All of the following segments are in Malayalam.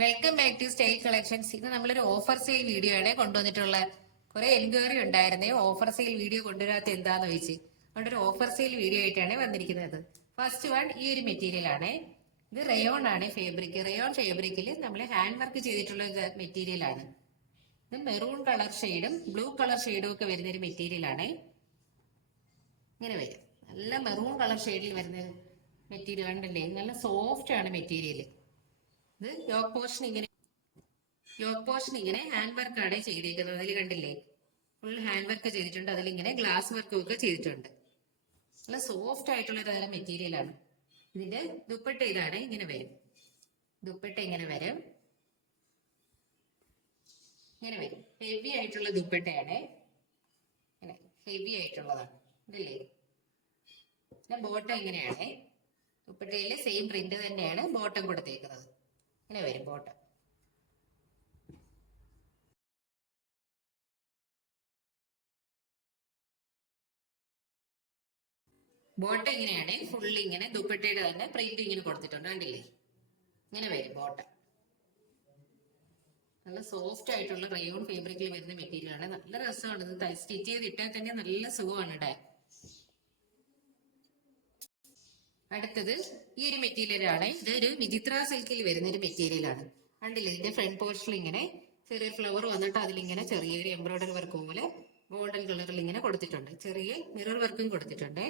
Welcome back to style collections. ഇത് നമ്മളൊരു ഓഫർ സെയിൽ വീഡിയോ ആണ് കൊണ്ടുവന്നിട്ടുള്ള. കുറെ എൻക്വയറി ഉണ്ടായിരുന്നേ ഓഫർ സെയിൽ വീഡിയോ കൊണ്ടുവരാത്ത എന്താന്ന് ചോദിച്ച്. അതുകൊണ്ട് ഒരു ഓഫർ സെയിൽ വീഡിയോ ആയിട്ടാണ് വന്നിരിക്കുന്നത്. ഫസ്റ്റ് വൺ ഈ ഒരു മെറ്റീരിയൽ ആണ്. ഇത് റയോൺ ആണ് ഫാബ്രിക്. റയോൺ ഫാബ്രിക്കിൽ നമ്മൾ ഹാൻഡ് വർക്ക് ചെയ്തിട്ടുള്ള മെറ്റീരിയൽ ആണ്. ഇത് മെറൂൺ കളർ ഷെയ്ഡും ബ്ലൂ കളർ ഷെയ്ഡും ഒക്കെ വരുന്ന ഒരു മെറ്റീരിയൽ ആണ്. ഇങ്ങനെ വരും. നല്ല മെറൂൺ കളർ ഷെയ്ഡിൽ വരുന്ന മെറ്റീരിയൽ ഉണ്ടല്ലേ. നല്ല സോഫ്റ്റ് ആണ് മെറ്റീരിയൽ. ഇത് യോക്ക് പോർഷൻ ഇങ്ങനെ ഹാൻഡ് വർക്ക് ആണ് ചെയ്തിരിക്കുന്നത്. അതിൽ കണ്ടില്ലേ, ഫുൾ ഹാൻഡ് വർക്ക് ചെയ്തിട്ടുണ്ട്. അതിലിങ്ങനെ ഗ്ലാസ് വർക്കും ഒക്കെ ചെയ്തിട്ടുണ്ട്. നല്ല സോഫ്റ്റ് ആയിട്ടുള്ള ഒരു തരം മെറ്റീരിയൽ ആണ്. ഇതിന്റെ ദുപ്പട്ട ഇതാണ്. ഇങ്ങനെ വരും. ദുപ്പട്ട ഇങ്ങനെ വരും. ഇങ്ങനെ വരും. ഹെവി ആയിട്ടുള്ള ദുപ്പട്ടയാണ്. ഇങ്ങനെ ഹെവി ആയിട്ടുള്ളതാണ്. ഇതല്ലേ. പിന്നെ ബോട്ടം ഇങ്ങനെയാണ്. ദുപ്പട്ടയിലെ സെയിം പ്രിന്റ് തന്നെയാണ് ബോട്ടം കൊടുത്തേക്കുന്നത്. ഇങ്ങനെ വരും ബോട്ടം. ബോട്ടം ഇങ്ങനെയാണ്. ഫുള്ളി ഇങ്ങനെ ദുപ്പട്ടയുടെ തന്നെ പ്രിന്റ് ഇങ്ങനെ കൊടുത്തിട്ടുണ്ട്. കണ്ടില്ലേ, ഇങ്ങനെ വരും ബോട്ടം. നല്ല സോഫ്റ്റ് ആയിട്ടുള്ള റയോൺ ഫാബ്രിക്കിൽ വരുന്ന മെറ്റീരിയൽ ആണ്. നല്ല രസമാണ്. ഇത് സ്റ്റിച്ച് ചെയ്ത് ഇട്ടാൽ തന്നെ നല്ല സുഖമാണ് ഇടാൻ. അടുത്തത് ഈ ഒരു മെറ്റീരിയൽ ആണ്. ഇതൊരു വിചിത്ര സിൽക്കിൽ വരുന്ന ഒരു മെറ്റീരിയൽ ആണ്. കണ്ടില്ലേ, ഇതിന്റെ ഫ്രണ്ട് പോർഷനിൽ ഇങ്ങനെ ചെറിയൊരു ഫ്ലവർ വന്നിട്ട് അതിലിങ്ങനെ ചെറിയൊരു എംബ്രോയിഡറി വർക്ക് പോലെ ഗോൾഡൻ കളറിൽ ഇങ്ങനെ കൊടുത്തിട്ടുണ്ട്. ചെറിയ മിറർ വർക്കും കൊടുത്തിട്ടുണ്ട്.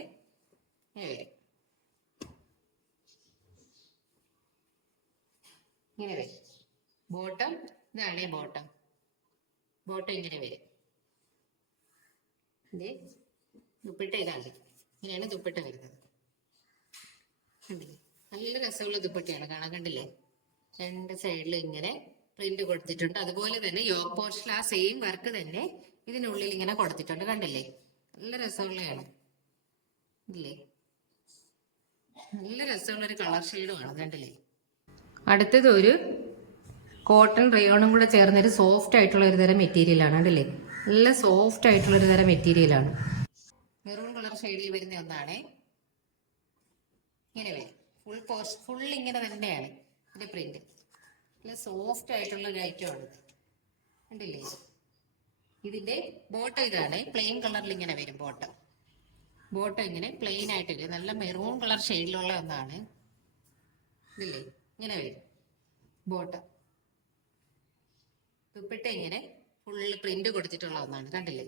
ഇങ്ങനെ വരും ബോട്ടം. ഇതാണ് ബോട്ടം. ബോട്ടം ഇങ്ങനെ വരും. ദുപ്പട്ട ഇതാണ്. ഇങ്ങനെയാണ് ദുപ്പട്ട വരുന്നത്. നല്ല രസമുള്ള ദുപ്പട്ടയാണ് കാണാൻ. കണ്ടില്ലേ, രണ്ട് സൈഡിൽ ഇങ്ങനെ പ്രിന്റ് കൊടുത്തിട്ടുണ്ട്. അതുപോലെ തന്നെ യോക്ക് പോർഷനിൽ ആ സെയിം വർക്ക് തന്നെ ഇതിനുള്ളിൽ ഇങ്ങനെ കൊടുത്തിട്ടുണ്ട്. കണ്ടില്ലേ, നല്ല രസമുള്ളതാണ്. ഇല്ലേ, നല്ല രസമുള്ള ഒരു കളർ ഷെയ്ഡുമാണ്. കണ്ടില്ലേ. അടുത്തത് ഒരു കോട്ടൺ റയോണും കൂടെ ചേർന്നൊരു സോഫ്റ്റ് ആയിട്ടുള്ള ഒരു തരം മെറ്റീരിയൽ ആണ്. കണ്ടില്ലേ, നല്ല സോഫ്റ്റ് ആയിട്ടുള്ള ഒരു തരം മെറ്റീരിയൽ ആണ്. മെറൂൺ കളർ ഷെയ്ഡിൽ വരുന്ന ഒന്നാണ്. ഇങ്ങനെ വരും. ഫുൾ ഇങ്ങനെ തന്നെയാണ് ഇതിന്റെ പ്രിന്റ്. നല്ല സോഫ്റ്റ് ആയിട്ടുള്ള ഒരു ഐറ്റമാണ്. കണ്ടില്ലേ. ഇതിന്റെ ബോട്ടം ഇതാണ്. പ്ലെയിൻ കളറിൽ ഇങ്ങനെ വരും ബോട്ടം. ബോട്ടം ഇങ്ങനെ പ്ലെയിൻ ആയിട്ടില്ല, നല്ല മെറൂൺ കളർ ഷെയ്ഡിലുള്ള ഒന്നാണ്. ഇതില്ലേ, ഇങ്ങനെ വരും ബോട്ടം. ദുപ്പട്ട ഇങ്ങനെ ഫുള്ള് പ്രിന്റ് കൊടുത്തിട്ടുള്ള ഒന്നാണ്. കണ്ടില്ലേ,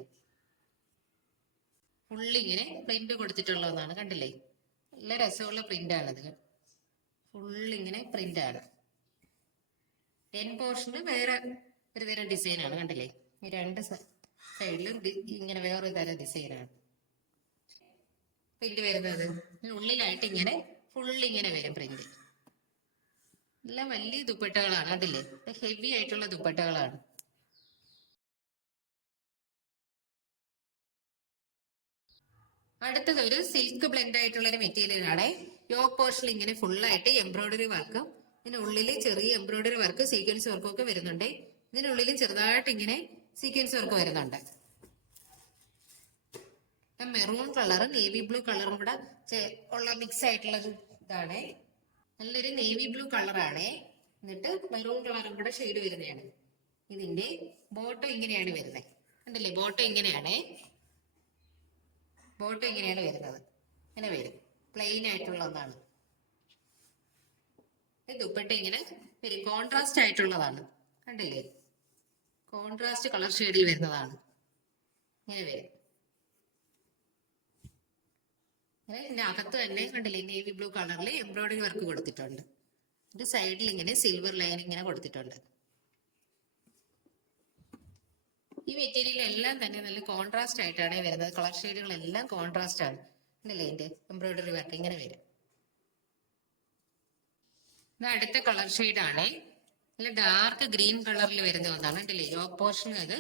ഫുള്ളിങ്ങനെ പ്രിന്റ് കൊടുത്തിട്ടുള്ള ഒന്നാണ്. കണ്ടില്ലേ, നല്ല രസമുള്ള പ്രിന്റ് ആണിത്. ഫുള്ളിങ്ങനെ പ്രിന്റ് ആണ്. എൻ പോർഷന് വേറെ ഒരു തരം ഡിസൈൻ ആണ്. കണ്ടില്ലേ, ഈ രണ്ട് സൈഡിലും ഇങ്ങനെ വേറൊരു തരം ഡിസൈനാണ് പ്രിന്റ് വരുന്നത്. ഉള്ളിലായിട്ട് ഇങ്ങനെ ഫുള്ളിങ്ങനെ വരും പ്രിന്റ്. എല്ലാം വലിയ ദുപ്പട്ടകളാണ്. കണ്ടില്ലേ, ഹെവി ആയിട്ടുള്ള ദുപ്പട്ടകളാണ്. അടുത്തത് ഒരു സിൽക്ക് ബ്ലെൻഡ് ആയിട്ടുള്ള ഒരു മെറ്റീരിയൽ ആണ്. യോക്ക് പോർഷനിൽ ഇങ്ങനെ ഫുള്ളായിട്ട് എംബ്രോയിഡറി വർക്കും ഇതിനുള്ളിൽ ചെറിയ എംബ്രോയിഡറി വർക്ക് സീക്വൻസ് വർക്കും ഒക്കെ വരുന്നുണ്ട്. ഇതിനുള്ളിലും ചെറുതായിട്ട് ഇങ്ങനെ സീക്വൻസ് വർക്ക് വരുന്നുണ്ട്. മെറൂൺ കളറും നേവി ബ്ലൂ കളറും കൂടെ ഉള്ള മിക്സ് ആയിട്ടുള്ള ഇതാണ്. നല്ലൊരു നേവി ബ്ലൂ കളറാണ്. എന്നിട്ട് മെറൂൺ കളറും കൂടെ ഷെയ്ഡ് വരുന്നതാണ്. ഇതിന്റെ ബോട്ടം ഇങ്ങനെയാണ് വരുന്നത്. കണ്ടില്ലേ, ബോട്ടം ഇങ്ങനെയാണ്. ബോട്ടം ഇങ്ങനെയാണ് വരുന്നത്. ഇങ്ങനെ വരും. പ്ലെയിൻ ആയിട്ടുള്ള ഒന്നാണ്. ദുപ്പട്ട ഇങ്ങനെ വരും. കോൺട്രാസ്റ്റ് ആയിട്ടുള്ളതാണ്. കണ്ടില്ലേ, കോൺട്രാസ്റ്റ് കളർ ഷെയ്ഡിൽ വരുന്നതാണ്. ഇങ്ങനെ വരും. ഇങ്ങനെ അകത്ത് തന്നെ കണ്ടില്ലേ, നേവി ബ്ലൂ കളറിൽ എംബ്രോയിഡറി വർക്ക് കൊടുത്തിട്ടുണ്ട്. ഇത് സൈഡിൽ ഇങ്ങനെ സിൽവർ ലൈൻ ഇങ്ങനെ കൊടുത്തിട്ടുണ്ട്. ഈ മെറ്റീരിയൽ എല്ലാം തന്നെ നല്ല കോൺട്രാസ്റ്റ് ആയിട്ടാണ് വരുന്നത്. കളർ ഷെയ്ഡുകളെല്ലാം കോൺട്രാസ്റ്റ് ആണ്. കണ്ടില്ലേ, ഇതിന്റെ എംബ്രോയിഡറി വർക്ക് ഇങ്ങനെ വരും. ഇത് അടുത്ത കളർ ഷെയ്ഡാണ്. നല്ല ഡാർക്ക് ഗ്രീൻ കളറിൽ വരുന്ന ഒന്നാണ്. കണ്ടില്ലേ, യോക്ക് പോർഷൻ അത്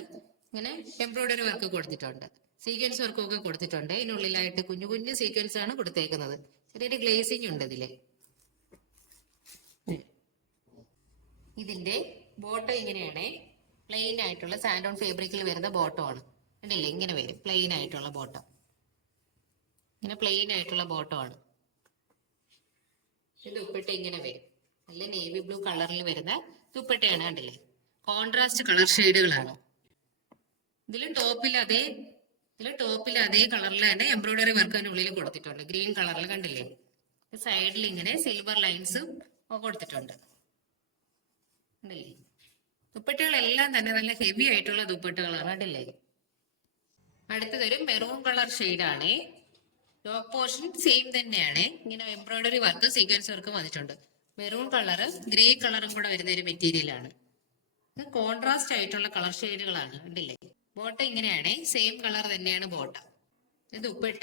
ഇങ്ങനെ എംബ്രോയിഡറി വർക്ക് കൊടുത്തിട്ടുണ്ട്. സീക്വൻസ് വർക്കും ഒക്കെ കൊടുത്തിട്ടുണ്ട്. ഇതിനുള്ളിലായിട്ട് കുഞ്ഞു കുഞ്ഞു സീക്വൻസ് ആണ് കൊടുത്തേക്കുന്നത്. ചെറിയൊരു ഗ്ലേസിംഗ് ഉണ്ട് ഇതില്. ഇതിന്റെ ബോട്ടം ഇങ്ങനെയാണ്. പ്ലെയിൻ ആയിട്ടുള്ള സാൻഡോൺ ഫാബ്രിക്കിൽ വരുന്ന ബോട്ടം ആണ്. കണ്ടില്ലേ, ഇങ്ങനെ വരും. പ്ലെയിൻ ആയിട്ടുള്ള ബോട്ടം. ഇങ്ങനെ പ്ലെയിൻ ആയിട്ടുള്ള ബോട്ടം ആണ്. ഇത് ദുപ്പട്ട ഇങ്ങനെ വരും. നല്ല നേവി ബ്ലൂ കളറിൽ വരുന്ന ദുപ്പട്ടയാണ്. കണ്ടില്ലേ, കോൺട്രാസ്റ്റ് കളർ ഷെയ്ഡുകളാണ്. ഇതിൽ ടോപ്പിൽ അതേ കളറിൽ തന്നെ എംബ്രോയിഡറി വർക്ക് അതിനുള്ളിൽ കൊടുത്തിട്ടുണ്ട്. ഗ്രീൻ കളറിൽ കണ്ടില്ലേ, സൈഡിൽ ഇങ്ങനെ സിൽവർ ലൈൻസും കൊടുത്തിട്ടുണ്ട്. കണ്ടില്ലേ, ദുപ്പട്ടകളെല്ലാം തന്നെ നല്ല ഹെവി ആയിട്ടുള്ള ദുപ്പട്ടകളാണ്. കണ്ടില്ലേ, അടുത്തതൊരു മെറൂൺ കളർ ഷെയ്ഡാണ്. ടോപ്പ് പോർഷൻ സെയിം തന്നെയാണ്. ഇങ്ങനെ എംബ്രോയിഡറി വർക്ക് സീക്വൻസ് വർക്ക് വന്നിട്ടുണ്ട്. മെറൂൺ കളറ് ഗ്രേ കളറും കൂടെ വരുന്ന ഒരു മെറ്റീരിയൽ ആണ്. ഇത് കോൺട്രാസ്റ്റ് ആയിട്ടുള്ള കളർ ഷെയ്ഡുകളാണ്. കണ്ടില്ലേ, ബോട്ട ഇങ്ങനെയാണ്, സെയിം കളർ തന്നെയാണ് ബോട്ട. ഇത് ദുപ്പട്ട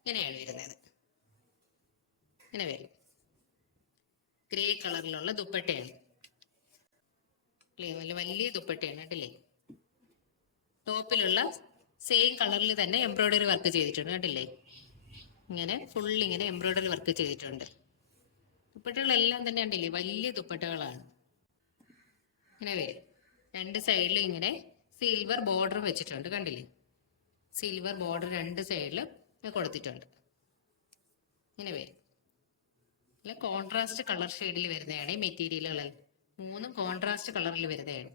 ഇങ്ങനെയാണ് വരുന്നത്. ഇങ്ങനെ വരും, ഗ്രേ കളറിലുള്ള ദുപ്പട്ടയാണ്. നല്ല വലിയ ദുപ്പട്ടയാണ്. കണ്ടില്ലേ, ടോപ്പിലുള്ള സെയിം കളറിൽ തന്നെ എംബ്രോയിഡറി വർക്ക് ചെയ്തിട്ടുണ്ട്. കണ്ടില്ലേ, ഇങ്ങനെ ഫുൾ ഇങ്ങനെ എംബ്രോയിഡറി വർക്ക് ചെയ്തിട്ടുണ്ട്. ദുപ്പട്ടകളെല്ലാം തന്നെ കണ്ടില്ലേ, വലിയ ദുപ്പട്ടകളാണ്. ഇങ്ങനെ വരും, രണ്ട് സൈഡിലും ഇങ്ങനെ സിൽവർ ബോർഡർ വെച്ചിട്ടുണ്ട്. കണ്ടില്ലേ, സിൽവർ ബോർഡർ രണ്ട് സൈഡിലും കൊടുത്തിട്ടുണ്ട്. ഇങ്ങനെ വരും, അല്ല കോൺട്രാസ്റ്റ് കളർ ഷെയ്ഡിൽ വരുന്നതാണ് ഈ മെറ്റീരിയലുകളെല്ലാം. മൂന്നും കോൺട്രാസ്റ്റ് കളറിൽ വരുന്നതാണ്.